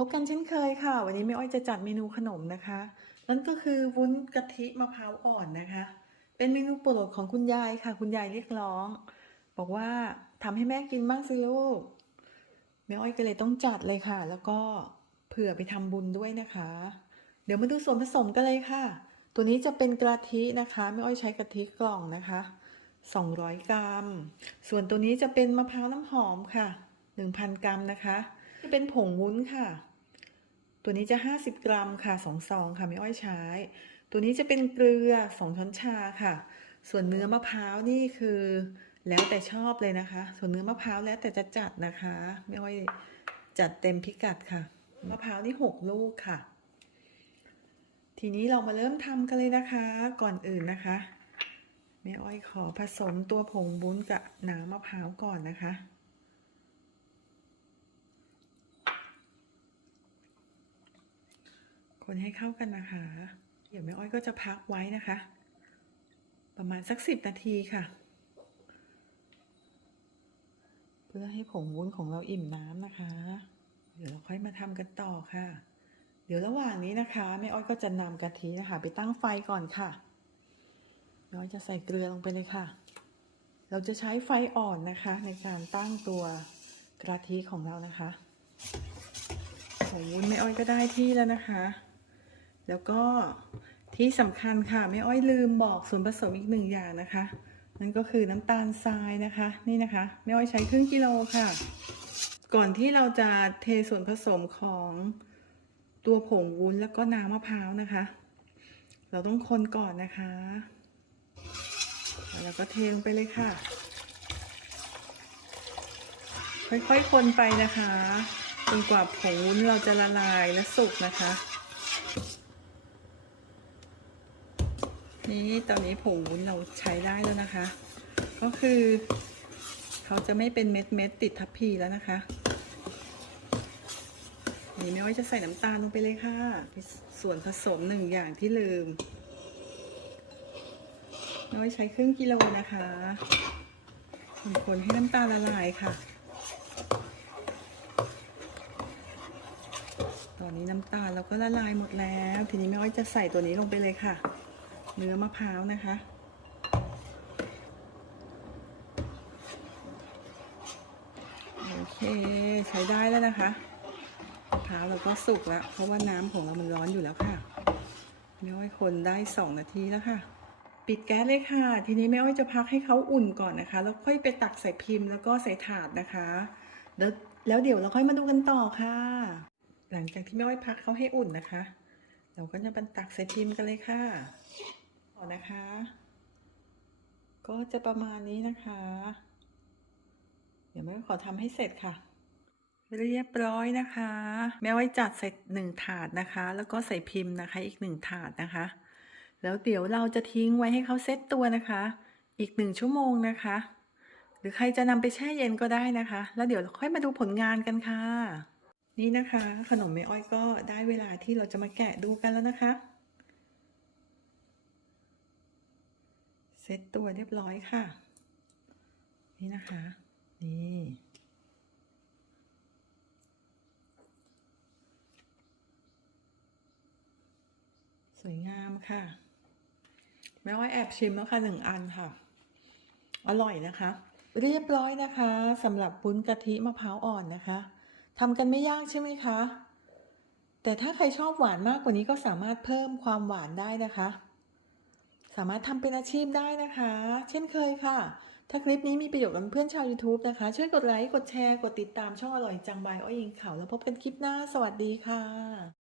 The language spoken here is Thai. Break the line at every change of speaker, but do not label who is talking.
พบกันเช่นเคยค่ะ วันนี้แม่อ้อยจะจัดเมนูขนมนะคะ นั่นก็คือวุ้นกะทิมะพร้าวอ่อนนะคะ เป็นเมนูโปรดของคุณยายค่ะ คุณยายเรียกร้อง บอกว่าทำให้แม่กินบ้างสิลูกแม่อ้อยก็เลยต้องจัดเลยค่ะ แล้วก็เผื่อไปทำบุญด้วยนะคะ เดี๋ยวมาดูส่วนผสมกันเลยค่ะ ตัวนี้จะเป็นกะทินะคะแม่อ้อยใช้กะทิกล่องนะคะ 200 กรัม ส่วนตัวนี้จะเป็นมะพร้าวน้ำหอมค่ะ 1,000 กรัมนะคะจะเป็นผงวุ้นค่ะ ตัวนี้จะ 50 กรัมค่ะ2ซองค่ะไม่อ้อยใช้ ตัวนี้จะเป็นเกลือ2ช้อนชาค่ะ ส่วนเนื้อมะพร้าวนี่คือ แล้วแต่ชอบเลยนะคะ ส่วนเนื้อมะพร้าวแล้วแต่จะจัดนะคะ ไม่อ้อยจัดเต็มพิกัดค่ะ มะพร้าวนี่6ลูกค่ะ ทีนี้เรามาเริ่มทำกันเลยนะคะ ก่อนอื่นนะคะแม่อ้อยขอผสมตัวผงบุ้นกับน้ำมะพร้าวก่อนนะคะ คนให้เข้ากันนะคะ เดี๋ยวแม่อ้อยก็จะพักไว้นะคะ ประมาณสักสิบนาทีค่ะ เพื่อให้ผงวุ้นของเราอิ่มน้ำนะคะ เดี๋ยวเราค่อยมาทำกันต่อค่ะ เดี๋ยวระหว่างนี้นะคะแม่อ้อยก็จะนำกะทินะคะ ไปตั้งไฟก่อนค่ะน้อยจะใส่เกลือลงไปเลยค่ะ เราจะใช้ไฟอ่อนนะคะ ในการตั้งตัวกระทิของเรานะคะผงวุ้นแม่อ้อยก็ได้ที่แล้วนะคะ แล้วก็ที่สำคัญค่ะแม่อ้อยลืมบอกส่วนผสมอีกหนึ่งอย่างนะคะ นั่นก็คือน้ำตาลทรายนะคะ นี่นะคะแม่อ้อยใช้ครึ่งกิโลค่ะ ก่อนที่เราจะเทส่วนผสมของตัวผงวุ้นแล้วก็น้ำมะพร้าวนะคะ เราต้องคนก่อนนะคะ แล้วก็เทลงไปเลยค่ะ ค่อยๆคนไปนะคะจนกว่าผงวุ้นเราจะละลายและสุกนะคะ นี่ตอนนี้ผงวุ้นเราใช้ได้แล้วนะคะ ก็คือเขาจะไม่เป็นเม็ดเม็ดติดทัพพีแล้วนะคะ นี่ไม่ว่าจะใส่น้ำตาลลงไปเลยค่ะ ส่วนผสมหนึ่งอย่างที่ลืมน้อยใช้ครึ่งกิโลนะคะคนให้น้ำตาลละลายค่ะ ตอนนี้น้ำตาลเราก็ละลายหมดแล้ว ทีนี้แม่อ้อยจะใส่ตัวนี้ลงไปเลยค่ะ เนื้อมะพร้าวนะคะ โอเค ใช้ได้แล้วนะคะมะพร้าวเราก็สุกแล้ว เพราะว่าน้ำของเรามันร้อนอยู่แล้วค่ะแม่อ้อยคนได้สองนาทีแล้วค่ะ ปิดแก๊สเลยค่ะ ทีนี้แม่อ้อยจะพักให้เขาอุ่นก่อนนะคะ แล้วค่อยไปตักใส่พิมพ์แล้วก็ใส่ถาดนะคะแล้วแล้วเดี๋ยวเราค่อยมาดูกันต่อค่ะ หลังจากที่แม่อ้อยพักเขาให้อุ่นนะคะ เราก็จะบรรตักใส่พิมพ์กันเลยค่ะต่อนะคะ ก็จะประมาณนี้นะคะ เดี๋ยวแม่ขอทำให้เสร็จค่ะ เรียบร้อยนะคะ แม่ไว้จัดใส่หนึ่งถาดนะคะ แล้วก็ใส่พิมพ์นะคะอีกหนึ่งถาดนะคะ แล้วเดี๋ยวเราจะทิ้งไว้ให้เขาเซตตัวนะคะ อีกหนึ่งชั่วโมงนะคะ หรือใครจะนำไปแช่เย็นก็ได้นะคะ แล้วเดี๋ยวค่อยมาดูผลงานกันค่ะ นี่นะคะ ขนมแม่อ้อยก็ได้เวลาที่เราจะมาแกะดูกันแล้วนะคะ เซตตัวเรียบร้อยค่ะ นี่นะคะ นี่สวยงามค่ะ แม่อ้อยแอบชิมแล้วค่ะหนึ่งอันค่ะ อร่อยนะคะ เรียบร้อยนะคะสำหรับวุ้นกะทิมะพร้าวอ่อนนะคะทำกันไม่ยากใช่ไหมคะ แต่ถ้าใครชอบหวานมากกว่านี้ก็สามารถเพิ่มความหวานได้นะคะ สามารถทำเป็นอาชีพได้นะคะ เช่นเคยค่ะ ถ้าคลิปนี้มีประโยชน์กับเพื่อนชาว YouTube นะคะ ช่วยกดไลค์ กดแชร์ กดติดตามช่องอร่อยจังบายอ้อยยิงข่าวแล้วพบกันคลิปหน้า สวัสดีค่ะ